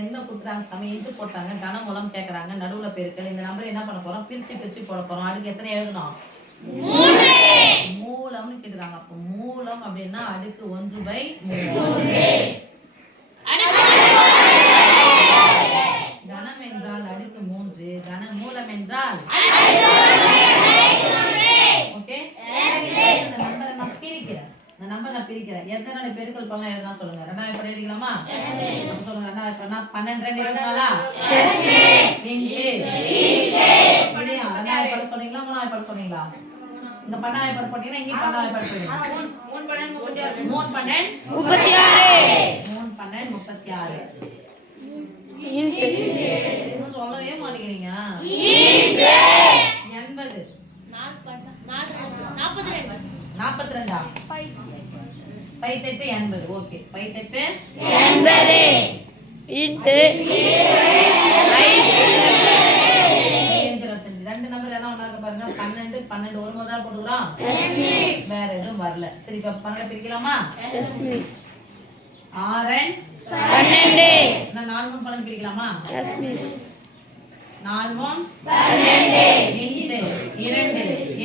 இந்த கொடுக்குறாங்க சாமி இன்ட்டு போட்டாங்க கனமூலம் கேட்குறாங்க நடுவில் பெருக்கல் இந்த நம்பர் என்ன பண்ண போகிறோம் பிரித்து போட போகிறோம் அடுக்கு எத்தனை எழுதணும் மூலம்னு கேட்டுறாங்க அப்போ மூலம் அப்படின்னா அடுக்கு 1/3 கனம் என்றால் அடுக்கு 3 கன மூலம் என்றால் ஓகே இந்த நம்பர் நான் பிரிக்கிறேன் எத்தனை பெருக்கல் பண்ணலாம் எழுதலாம் சொல்லுங்க ரெண்டாவது படம் எழுதிக்கலாமா சொல்லுங்க ரெண்டாவது பண்ணா 12 ரெண்டாவது படம் சொன்னீங்களா மூணாவது படம் சொன்னீங்களா இந்த 12 படம் போட்டீங்கன்னா இங்கே 12 படம் போடுங்க 3 சொல்லவே மாட்டேங்கிறீங்க 80 42 பைத்தெட்டு 80 ஓகே பைத்தெட்டு 80 இன்டு 25 ரெண்டு நம்பர் என்ன ஒண்ணா இருக்கு பாருங்க 12 ஒரு முதல்ல போடுறோம் வேற எதுவும் வரல சரி இப்ப 12 பிரிக்கலாமா எஸ் மிஸ் 6 12 நான் 4 3 12 பிரிக்கலாமா எஸ் மிஸ் 4 3 12 2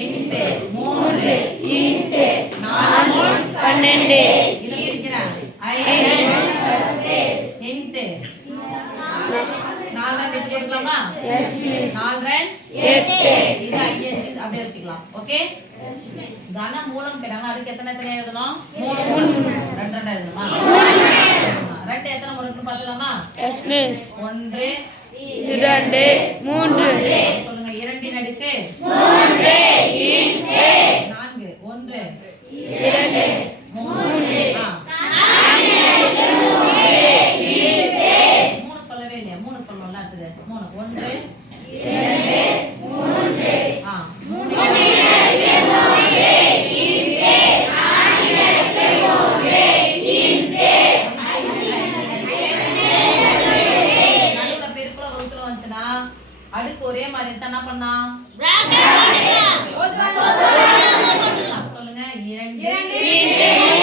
8 3 இன்டு 4 12 இத பிரிக்கிறேன் 5 8 4 8 போட்டுக்கலாமா எஸ் மிஸ் 4 8 இது ஐஎன்ஜி அப்படியே வச்சுக்கலாம் ஓகே கன மூலம் கேட்டாங்க அதுக்கு எத்தனை எழுதணும் 3 ரெண்டு எழுதணுமா ரெண்டு எத்தனை முறை இருக்குன்னு பார்த்தலாமா எஸ் மிஸ் 1 2 3 சொல்லுங்க 2 இன் அடுக்கு 3 இன்டு 4 1 2 3 சொல்லவே இல்லையா 3 சொல்லணும்ல அடுத்தது 3 1 2 3 அடுக்கு ஒரே மாதிரி இருந்துச்சு என்ன பண்ணா சொல்லுங்க 2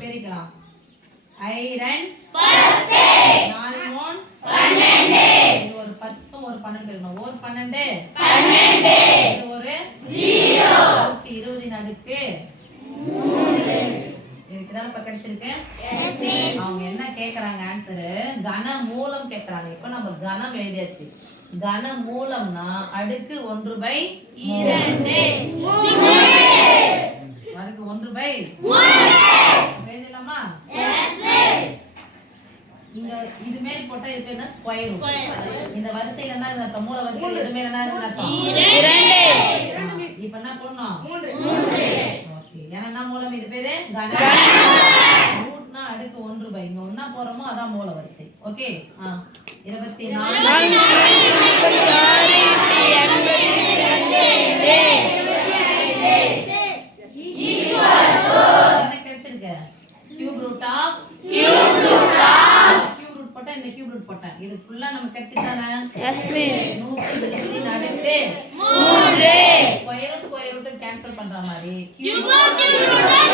பெருக்கலாம் 5 4 3 இது ஒரு 10 ஒரு 12 பெருக்கணும் ஒரு 12 இது ஒரு 20 அடுக்கு 3 இதுதான் இப்ப கிடைச்சிருக்கு அவங்க என்ன கேக்குறாங்க ஆன்சரு கன மூலம் கேக்குறாங்க இப்ப நம்ம கனம் எழுதியாச்சு கன மூலம்னா அடுக்கு 1/2 அடுக்கு 1/3 எழுதலாமா இங்க இது மேல் போட்டா இது என்ன ஸ்கொயர் ரூட் இந்த வரிசையில என்ன இருக்கு மூல வரிசையில இது மேல என்ன இருக்கு 2 இப்போ என்ன பண்ணனும் 3 ஓகே ஏன்னா மூலம் இது பேரு கன ரூட்னா அடுக்கு 1/2 இங்க ஒண்ணா போறோமோ அதான் மூல வரிசை ஓகே 24 என்ன கிடைச்சிருக்கு கியூப் ரூட் ஆஃப் இந்த கியூப் ரூட் போட்டேன் இது ஃபுல்லா நமக்கு கிடைச்சிட்டானே எஸ் மிஸ் 120 அடுக்கு 3 ஸ்கொயர் ரூட் கேன்சல் பண்ற மாதிரி கியூப் ரூட்